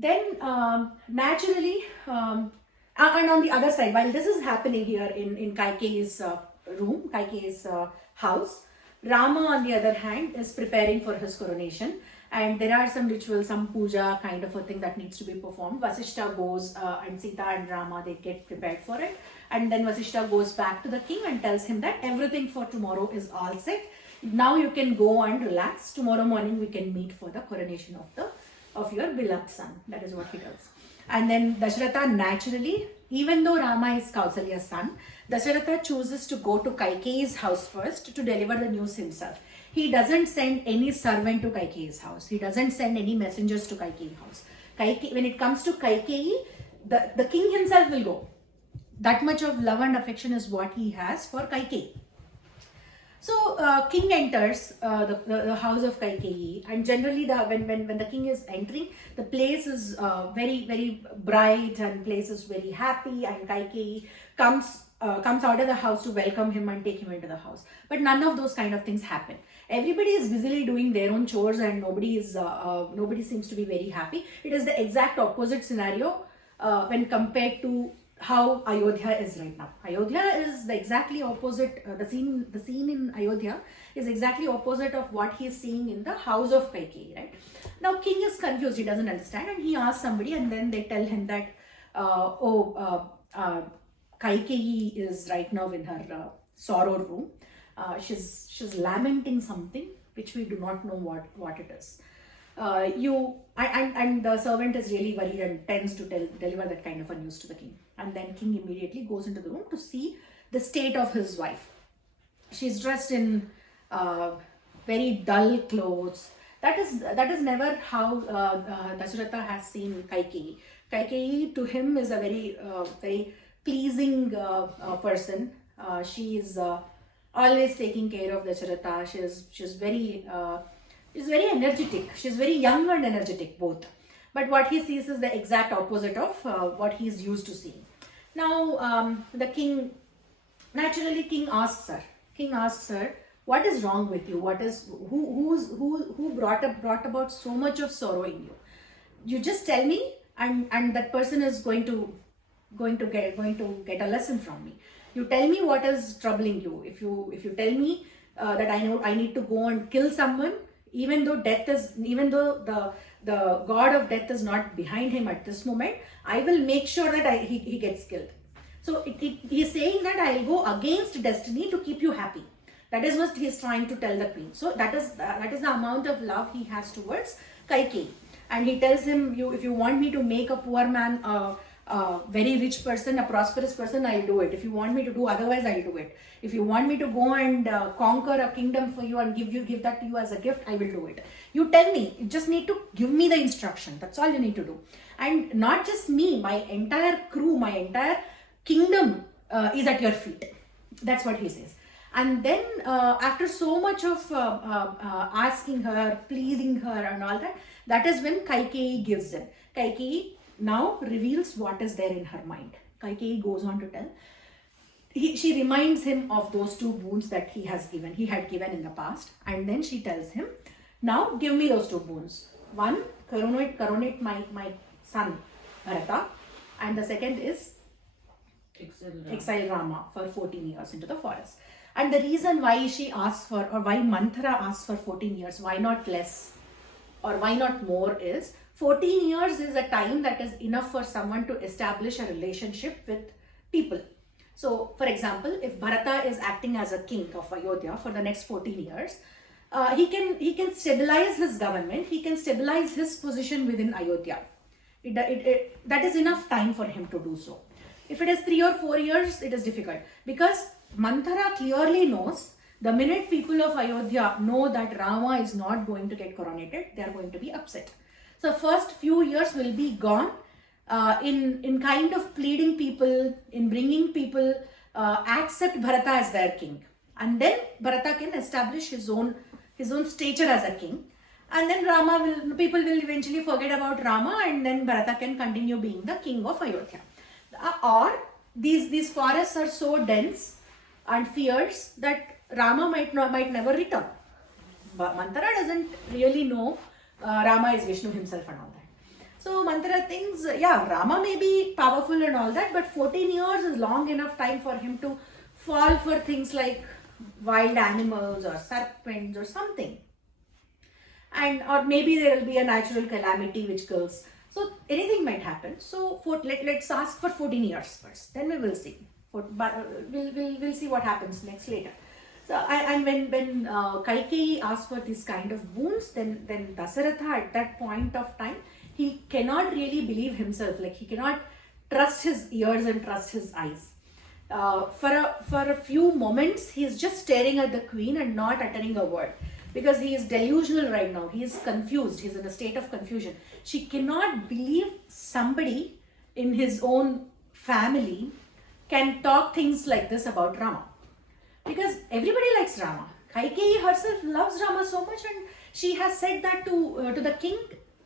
Then naturally, and on the other side, while this is happening here in Kaikeyi's room, Kaikeyi's house, Rama on the other hand is preparing for his coronation, and there are some rituals, some puja kind of a thing that needs to be performed. Vasishta goes and Sita and Rama, they get prepared for it, and then Vasishta goes back to the king and tells him that everything for tomorrow is all set. Now you can go and relax. Tomorrow morning we can meet for the coronation of your beloved son. That is what he does. And then Dasaratha naturally, even though Rama is Kausalya's son, Dasaratha chooses to go to Kaikeyi's house first to deliver the news himself. He doesn't send any servant to Kaikeyi's house. He doesn't send any messengers to Kaikeyi's house. When it comes to Kaikeyi, the king himself will go. That much of love and affection is what he has for Kaikeyi. So king enters the house of Kaikeyi, and generally when the king is entering, the place is very bright and place is very happy, and Kaikeyi comes out of the house to welcome him and take him into the house. But none of those kind of things happen. Everybody is busily doing their own chores, and nobody seems to be very happy. It is the exact opposite scenario when compared to how Ayodhya is right now. Ayodhya is the exactly opposite. The scene in Ayodhya is exactly opposite of what he is seeing in the house of Kaikeyi. Right now, king is confused. He doesn't understand, and he asks somebody, and then they tell him that, Kaikeyi is right now in her sorrow room. She's lamenting something which we do not know what it is. And the servant is really worried and tends to deliver that kind of a news to the king. And then king immediately goes into the room to see the state of his wife. She's dressed in very dull clothes. That is never how Dasaratha has seen Kaikeyi. Kaikeyi to him is a very pleasing person. She is always taking care of Dasaratha. She's very energetic. She's very young and energetic both. But what he sees is the exact opposite of what he's used to seeing. Now the king asks her, what is wrong with you? Who brought about so much of sorrow in you? You just tell me, and that person is going to get a lesson from me. You tell me what is troubling you. If you tell me that I need to go and kill someone, even though the god of death is not behind him at this moment, I will make sure that he gets killed. So he's saying that I'll go against destiny to keep you happy. That is what he's trying to tell the queen. So that is the amount of love he has towards Kaikeyi. And he tells him, if you want me to make a poor man a very rich person, a prosperous person, I'll do it. If you want me to do otherwise, I'll do it. If you want me to go and conquer a kingdom for you and give that to you as a gift, I will do it. You tell me. You just need to give me the instruction. That's all you need to do. And not just me, my entire crew, my entire kingdom is at your feet. That's what he says. And then after so much of asking her, pleading her and all that, that is when Kaikeyi gives in. Kaikeyi now reveals what is there in her mind. Kaikeyi goes on to tell. She reminds him of those two boons that he had given in the past, and then she tells him, now give me those two boons. One, coronate my son Bharata, and the second is exile Rama for 14 years into the forest. And the reason why she asks for, or why Manthara asks for 14 years, why not less or why not more, is 14 years is a time that is enough for someone to establish a relationship with people. So, for example, if Bharata is acting as a king of Ayodhya for the next 14 years, he can stabilize his government, he can stabilize his position within Ayodhya. That is enough time for him to do so. If it is 3 or 4 years, it is difficult, because Manthara clearly knows the minute people of Ayodhya know that Rama is not going to get coronated, they are going to be upset. So first few years will be gone in kind of pleading people, in bringing people accept Bharata as their king, and then Bharata can establish his own stature as a king, and then people will eventually forget about Rama, and then Bharata can continue being the king of Ayodhya. Or these forests are so dense and fierce that Rama might never return. But Manthara doesn't really know Rama is Vishnu himself and all that. So Manthara thinks, yeah, Rama may be powerful and all that, but 14 years is long enough time for him to fall for things like wild animals or serpents or something. And or maybe there will be a natural calamity which kills. So anything might happen. So let's ask for 14 years first. Then we will see. We'll see what happens next later. So and when Kaikeyi asks for this kind of boons, then Dasaratha at that point of time, he cannot really believe himself. Like he cannot trust his ears and trust his eyes. For a few moments, he is just staring at the queen and not uttering a word, because he is delusional right now. He is confused. He is in a state of confusion. She cannot believe somebody in his own family can talk things like this about Rama, because everybody likes Rama. Kaikeyi herself loves Rama so much, and she has said that to the king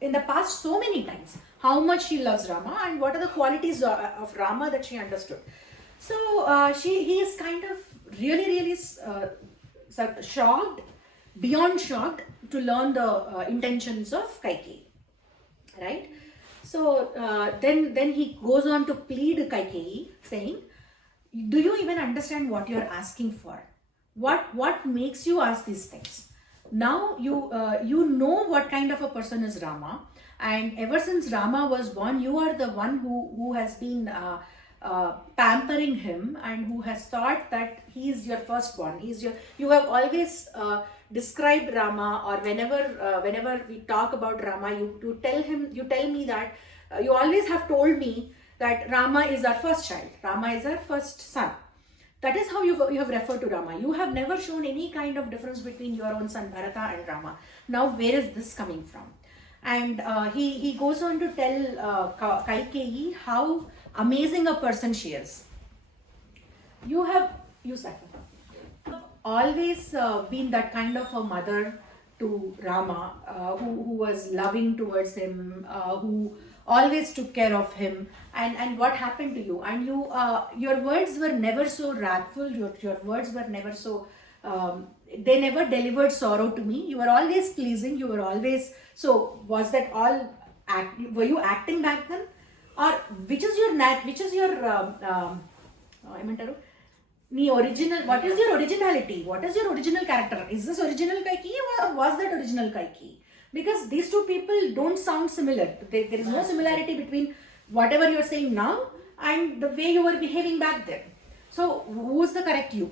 in the past so many times, how much she loves Rama and what are the qualities of Rama that she understood. So he is kind of really shocked, beyond shocked, to learn the intentions of Kaikeyi, right? So then he goes on to plead Kaikeyi, saying, do you even understand what you're asking for? What makes you ask these things? Now you know what kind of a person is Rama, and ever since Rama was born, you are the one who has been pampering him and who has thought that he is your firstborn. You have always described Rama, or whenever we talk about Rama, you tell me that you always have told me that Rama is our first child, Rama is our first son. That is how you have referred to Rama. You have never shown any kind of difference between your own son Bharata and Rama. Now where is this coming from? And he goes on to tell Kaikeyi how amazing a person she is. You always been that kind of a mother to Rama, who was loving towards him, who always took care of him. And what happened to you? And your words were never so wrathful. Your words were never so they never delivered sorrow to me. You were always pleasing. You were always so. Was that all? Were you acting back then, or which is your original? What is your originality? What is your original character? Is this original Kaikeyi, or was that original Kaikeyi? Because these two people don't sound similar. There is no similarity between whatever you are saying now and the way you were behaving back then. So who's the correct you?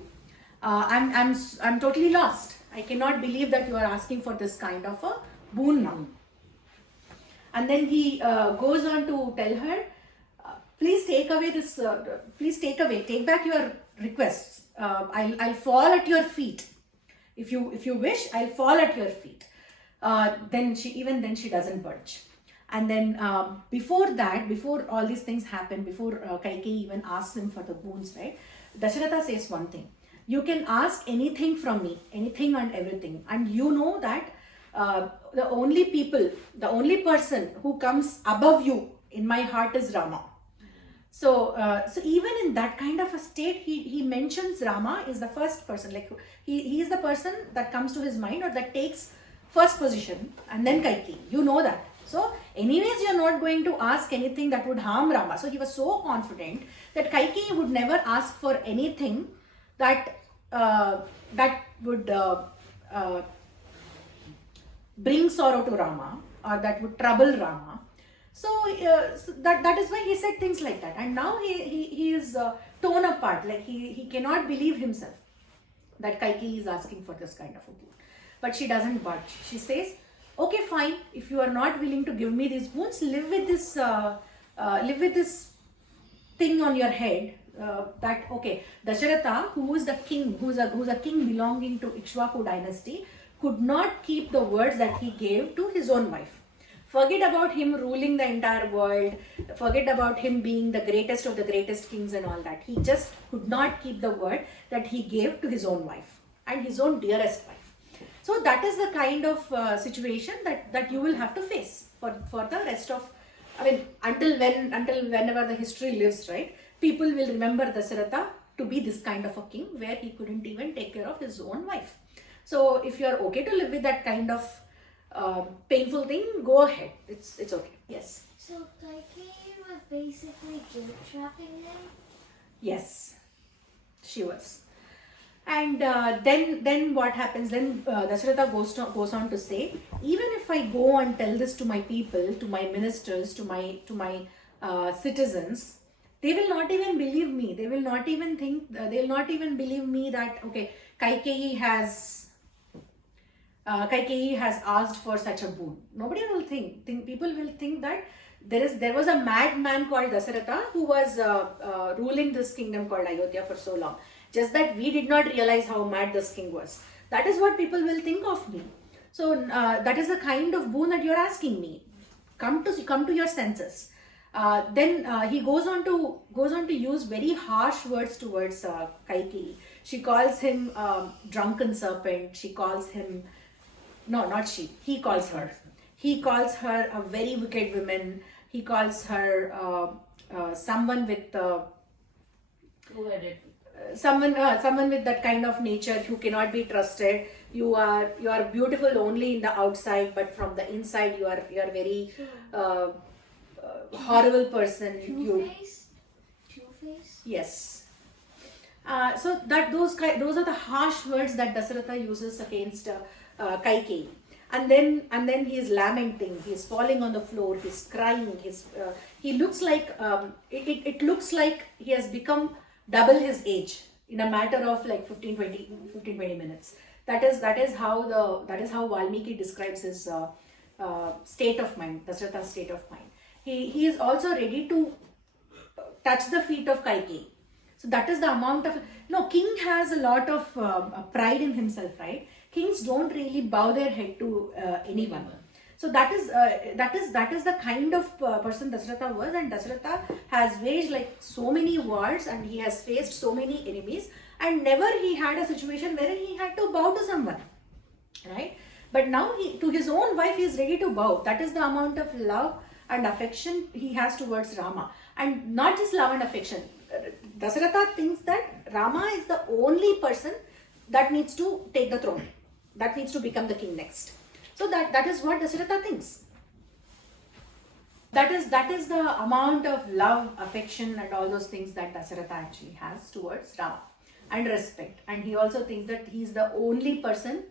I'm totally lost. I cannot believe that you are asking for this kind of a boon now. And then he goes on to tell her, please take back your requests. I'll fall at your feet. If you wish, I'll fall at your feet. Then she doesn't budge. And then before all these things happen, before Kaikeyi even asks him for the boons, right? Dasaratha says one thing: you can ask anything from me, anything and everything, and you know that the only person who comes above you in my heart is Rama. So even in that kind of a state, he mentions Rama is the first person. Like he is the person that comes to his mind, or that takes first position, and then Kaikeyi. You know that. So anyways, you're not going to ask anything that would harm Rama. So he was so confident that Kaikeyi would never ask for anything that would bring sorrow to Rama, or that would trouble Rama. So that is why he said things like that. And now he is torn apart. Like he cannot believe himself that Kaikeyi is asking for this kind of a boon. But she doesn't budge. She says, okay, fine. If you are not willing to give me these boons, live with this thing on your head. That okay, Dasaratha, who is the king, who's a king belonging to Ikshvaku dynasty, could not keep the words that he gave to his own wife. Forget about him ruling the entire world. Forget about him being the greatest of the greatest kings and all that. He just could not keep the word that he gave to his own wife and his own dearest wife. So that is the kind of situation that you will have to face for the rest of, I mean, until whenever the history lives, right? People will remember Dasaratha to be this kind of a king where he couldn't even take care of his own wife. So if you are okay to live with that kind of painful thing, go ahead. It's okay. Yes. basically guilt trapping him? Yes, she was. And then what happens? Then Dasaratha goes on to say, even if I go and tell this to my people, to my ministers, to my citizens, they will not even believe me. They will not even think. They will not even believe me that okay, Kaikeyi has asked for such a boon. Nobody will think. People will think that there was a madman called Dasaratha who was ruling this kingdom called Ayodhya for so long. Just that we did not realize how mad this king was. That is what people will think of me. So that is the kind of boon that you are asking me. Come to your senses. Then he goes on to use very harsh words towards Kaikeyi. She calls him drunken serpent. She calls him, no, not she. He calls her. He calls her a very wicked woman. He calls her someone with someone with that kind of nature who cannot be trusted. You are beautiful only in the outside, but from the inside you are very horrible person. Two-faced? Yes. So that those are the harsh words that Dasaratha uses against Kaikeyi. And then he is lamenting. He is falling on the floor. He is crying. He looks like it looks like he has become double his age in a matter of like 15-20 minutes. That is how Valmiki describes his state of mind, Dasaratha's state of mind. He is also ready to touch the feet of Kaikeyi. So that is the amount of king has a lot of pride in himself, right? Kings don't really bow their head to anyone. So that is the kind of person Dasaratha was, and Dasaratha has waged like so many wars, and he has faced so many enemies, and never he had a situation wherein he had to bow to someone, right? But now to his own wife he is ready to bow. That is the amount of love and affection he has towards Rama, and not just love and affection. Dasaratha thinks that Rama is the only person that needs to take the throne, that needs to become the king next. So that is what Dasaratha thinks. That is the amount of love, affection, and all those things that Dasaratha actually has towards Rama, and respect. And he also thinks that he is the only person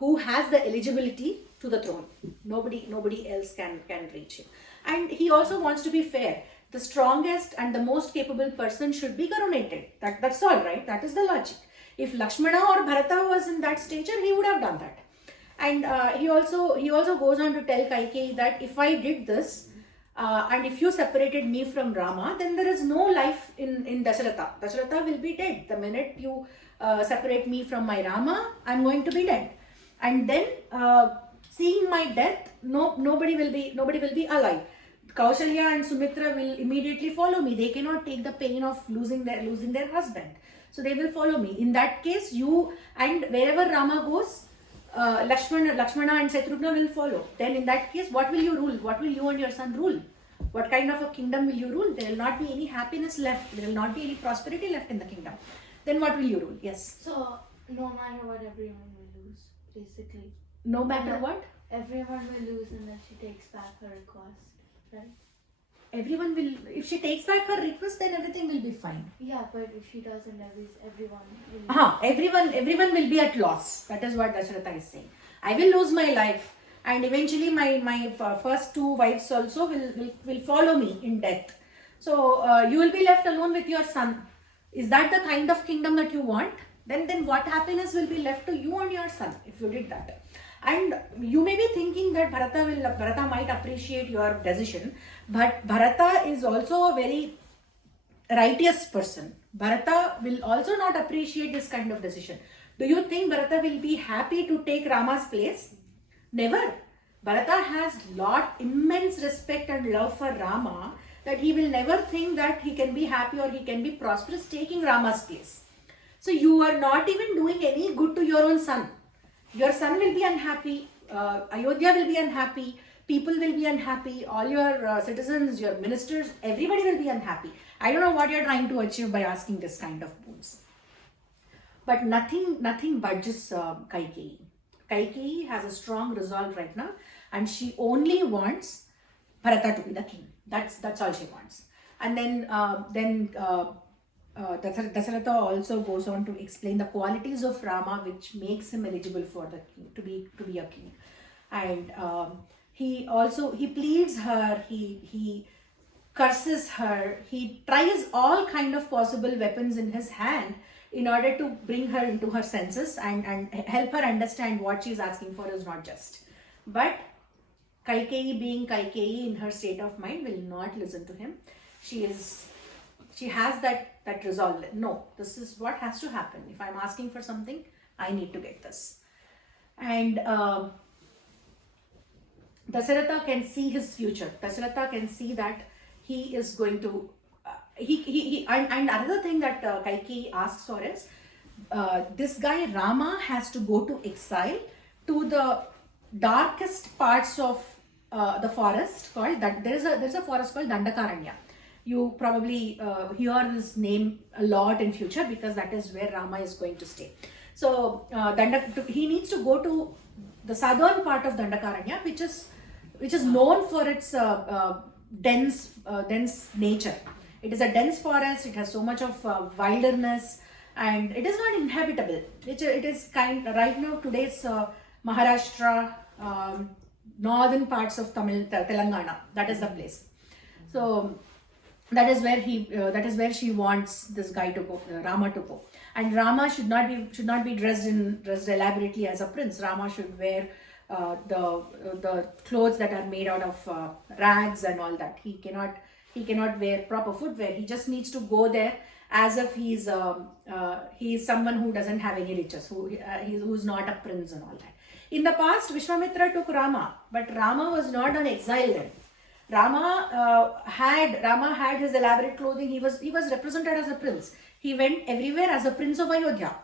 who has the eligibility to the throne. Nobody else can reach him. And he also wants to be fair. The strongest and the most capable person should be coronated. That's all, right? That is the logic. If Lakshmana or Bharata was in that stature, he would have done that. And he also goes on to tell Kaikeyi that if I did this, and if you separated me from Rama, then there is no life in Dasaratha. Dasaratha will be dead. The minute you separate me from my Rama, I'm going to be dead. And then seeing my death, nobody will be alive. Kaushalya and Sumitra will immediately follow me. They cannot take the pain of losing their husband. So they will follow me. In that case, you and wherever Rama goes, Lakshmana and Shatrugna will follow. Then in that case, what will you rule? What will you and your son rule? What kind of a kingdom will you rule? There will not be any happiness left. There will not be any prosperity left in the kingdom. Then what will you rule? Yes. So no matter what, everyone will lose, basically. No matter what? Everyone will lose unless she takes back her request, right? Everyone will, if she takes back her request, then everything will be fine. Yeah, but if she doesn't, everyone will. Everyone will be at loss. That is what Dasaratha is saying. I will lose my life, and eventually my first two wives also will follow me in death. So you will be left alone with your son. Is that the kind of kingdom that you want? Then what happiness will be left to you and your son if you did that? And you may be thinking that Bharata might appreciate your decision, but Bharata is also a very righteous person. Bharata will also not appreciate this kind of decision. Do you think Bharata will be happy to take Rama's place? Never. Bharata has immense respect and love for Rama, that he will never think that he can be happy or he can be prosperous taking Rama's place. So you are not even doing any good to your own son. Your son will be unhappy, Ayodhya will be unhappy, people will be unhappy, all your citizens, your ministers, everybody will be unhappy. I don't know what you're trying to achieve by asking this kind of boons. But nothing budges Kaikeyi. Kaikeyi has a strong resolve right now, and she only wants Bharata to be the king. That's all she wants. And Dasaratha also goes on to explain the qualities of Rama which makes him eligible for the king, to be a king. And he pleads her, he curses her, he tries all kind of possible weapons in his hand in order to bring her into her senses and help her understand what she's asking for is not just. But Kaikeyi, being Kaikeyi in her state of mind, will not listen to him. She has that resolve. No, this is what has to happen. If I'm asking for something, I need to get this. And Dasaratha can see his future. Dasaratha can see that he is going to. And another thing that Kaikeyi asks for is this guy Rama has to go to exile to the darkest parts of the forest called that. There's a forest called Dandakaranya. You probably hear this name a lot in future because that is where Rama is going to stay. So he needs to go to the southern part of Dandakaranya, which is known for its dense nature. It is a dense forest. It has so much of wilderness, and it is not inhabitable. It is right now today's Maharashtra, northern parts of Telangana. That is the place. So that is where she wants this guy to go, Rama to go. And Rama should not be dressed elaborately as a prince. Rama should wear the clothes that are made out of rags and all that. He cannot wear proper footwear. He just needs to go there as if he's someone who doesn't have any riches, who's not a prince and all that. In the past, Vishwamitra took Rama, but Rama was not on exile then. Rama had his elaborate clothing. He was represented as a prince. He went everywhere as a prince of Ayodhya.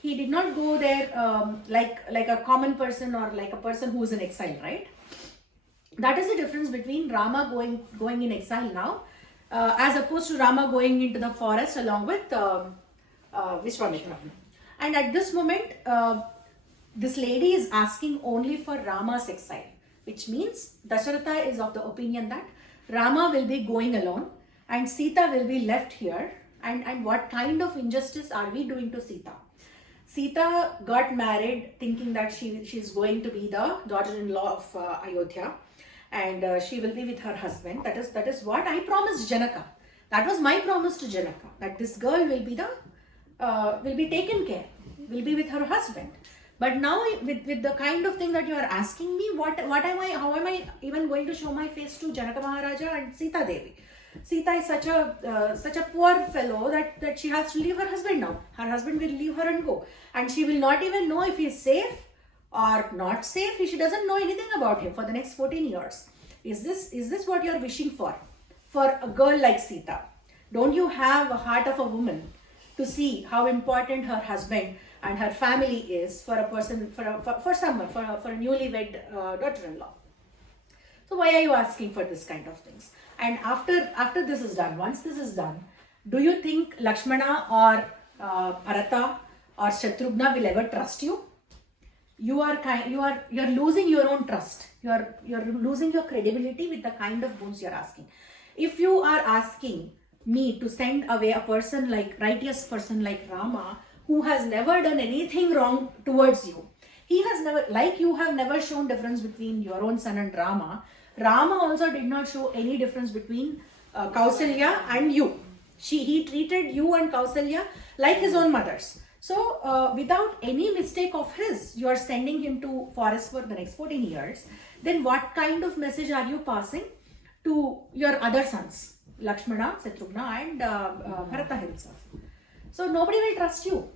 He did not go there like a common person or like a person who is in exile, right? That is the difference between Rama going in exile now, as opposed to Rama going into the forest along with Vishwamitra. And at this moment, this lady is asking only for Rama's exile, which means Dasaratha is of the opinion that Rama will be going alone and Sita will be left here. And what kind of injustice are we doing to Sita? Sita got married thinking that she's going to be the daughter-in-law of Ayodhya, and she will be with her husband. That is what I promised Janaka. That was my promise to Janaka, that this girl will be taken care, will be with her husband. But now with the kind of thing that you are asking me, how am I even going to show my face to Janaka Maharaja and Sita Devi? Sita is such a poor fellow that she has to leave her husband now. Her husband will leave her and go, and she will not even know if he is safe or not safe. She doesn't know anything about him for the next 14 years. Is this what you are wishing for a girl like Sita? Don't you have a heart of a woman to see how important her husband and her family is for a person, for a newlywed daughter-in-law? So why are you asking for this kind of things? And after this is done, once this is done, do you think Lakshmana or Bharata or Shatrughna will ever trust you? You're losing your own trust. You're losing your credibility with the kind of boons you're asking. If you are asking me to send away a righteous person like Rama, who has never done anything wrong towards you, you have never shown difference between your own son and Rama. Rama also did not show any difference between Kausalya and you. He treated you and Kausalya like his own mothers. So without any mistake of his, you are sending him to forest for the next 14 years. Then what kind of message are you passing to your other sons, Lakshmana, Shatrughna and Bharata himself? So nobody will trust you.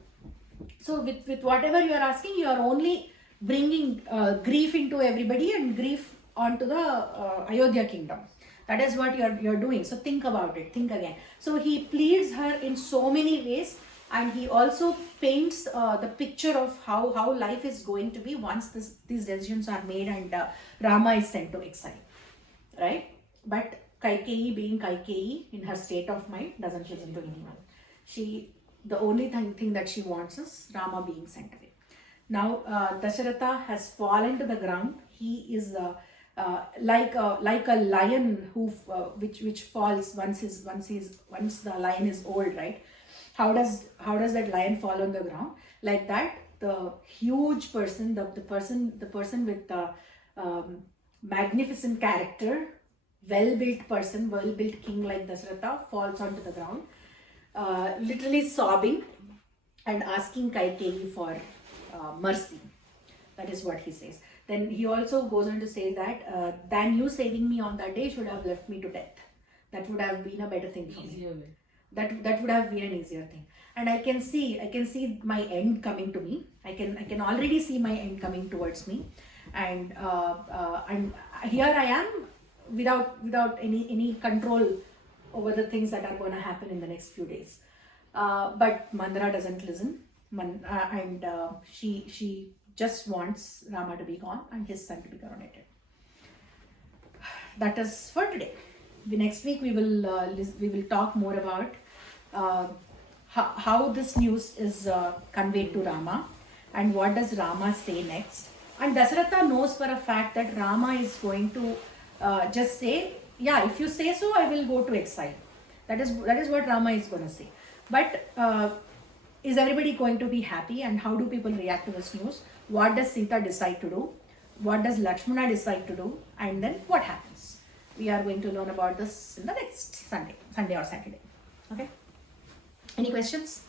So with whatever you are asking, you are only bringing grief into everybody and grief onto the Ayodhya kingdom. That is what you're doing. So think about it. Think again. So he pleads her in so many ways, and he also paints the picture of how life is going to be once these decisions are made and Rama is sent to exile. Right? But Kaikeyi, being Kaikeyi in her state of mind, doesn't listen to anyone. The only thing that she wants is Rama being sent away. Now Dasaratha has fallen to the ground. He is like a lion which falls once the lion is old, right? How does that lion fall on the ground? Like that, the huge person, the person with the magnificent character, well-built king like Dasaratha falls onto the ground, literally sobbing and asking Kaikeyi for mercy. That is what he says. Then he also goes on to say that than you saving me on that day should have left me to death. That would have been a better thing for me. That would have been an easier thing. And I can see my end coming to me. I can already see my end coming towards me. And here I am without any control over the things that are going to happen in the next few days. But Mandara doesn't listen, and she just wants Rama to be gone and his son to be coronated. That is for today. Next week we will talk more about how this news is conveyed to Rama and what does Rama say next. And Dasaratha knows for a fact that Rama is going to just say, yeah, if you say so, I will go to exile. That is what Rama is going to say. But is everybody going to be happy, and how do people react to this news? What does Sita decide to do? What does Lakshmana decide to do? And then what happens? We are going to learn about this in the next Sunday or Saturday. Okay? Any questions?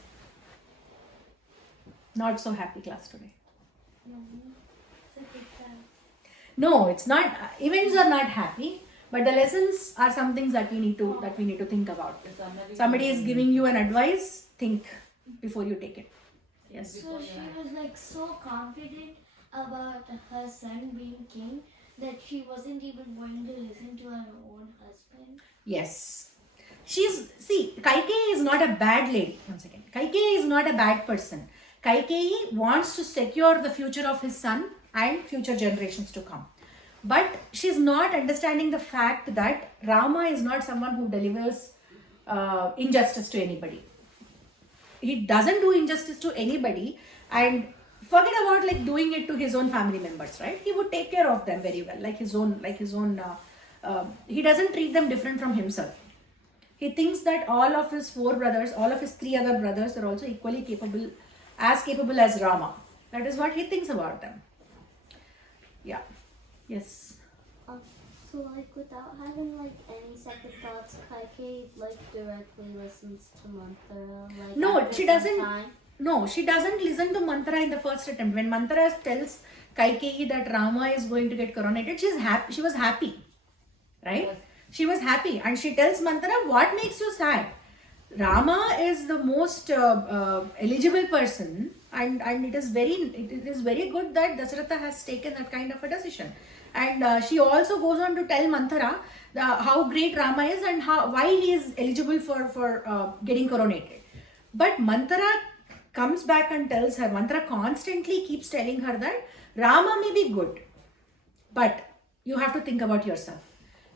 Not so happy class today. No, it's not. Events are not happy, but the lessons are some things that we need to think about. Somebody is giving you an advice. Think before you take it. Yes. So she was like so confident about her son being king that she wasn't even going to listen to her own husband. Yes. Kaikeyi is not a bad lady. One second. Kaikeyi is not a bad person. Kaikeyi wants to secure the future of his son and future generations to come. But she's not understanding the fact that Rama is not someone who delivers injustice to anybody. He doesn't do injustice to anybody, and forget about like doing it to his own family members, right? He would take care of them very well, like his own. He doesn't treat them different from himself. He thinks that all of his 4 brothers, all of his 3 other brothers are also equally capable as Rama. That is what he thinks about them. Yeah. Yes. So like without having like any second thoughts, Kaikeyi like directly listens to Manthara. Like No, she doesn't. Time. No, she doesn't listen to Manthara in the first attempt. When Manthara tells Kaikeyi that Rama is going to get coronated, she's happy. She was happy, right? Yes. She was happy, and she tells Manthara, "What makes you sad? Rama is the most eligible person, and it is very good that Dasaratha has taken that kind of a decision." And she also goes on to tell Manthara how great Rama is and why he is eligible for getting coronated. But Manthara comes back and tells her, Manthara constantly keeps telling her that Rama may be good, but you have to think about yourself.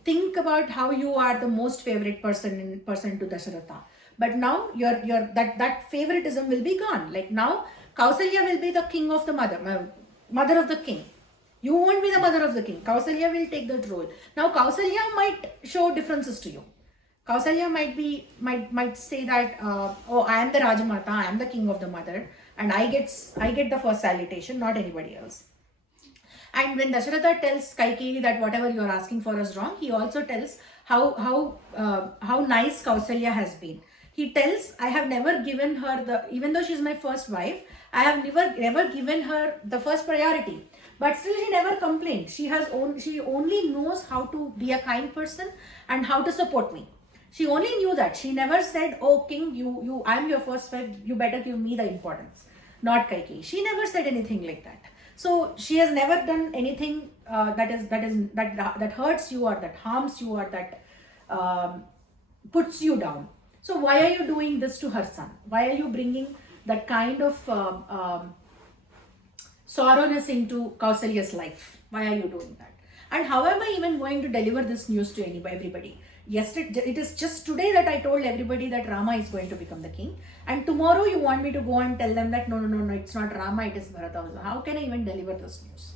Think about how you are the most favorite person to Dasaratha. But now that favoritism will be gone. Like now, Kausalya will be the king of the mother of the king. You won't be the mother of the king. Kausalya will take that role. Now Kausalya might show differences to you. Kausalya might say that, oh, I am the Rajamata, I am the king of the mother, and I get the first salutation, not anybody else. And when Dasaratha tells Kaikeyi that whatever you are asking for is wrong, he also tells how nice Kausalya has been. He tells, I have never given her even though she's my first wife, I have never given her the first priority. But still she never complained. She only knows how to be a kind person and how to support me. She only knew that. She never said, oh king, I am your first wife, you better give me the importance. Not Kaikeyi. She never said anything like that. So she has never done anything that hurts you or that harms you or that puts you down. So why are you doing this to her son? Why are you bringing that kind of sorrowness into Kausalya's life? Why are you doing that? And how am I even going to deliver this news to everybody? It is just today that I told everybody that Rama is going to become the king, and tomorrow you want me to go and tell them that no, it's not Rama, it is Bharata. How can I even deliver this news?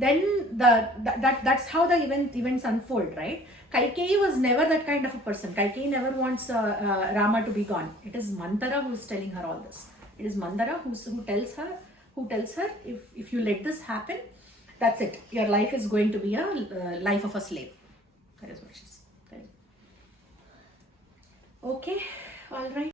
then that's how the events unfold, right? Kaikeyi was never that kind of a person. Kaikeyi never wants Rama to be gone. It is Manthara who is telling her all this. It is Mandara who tells her if you let this happen, that's it. Your life is going to be a life of a slave. That is what she says. Okay, all right.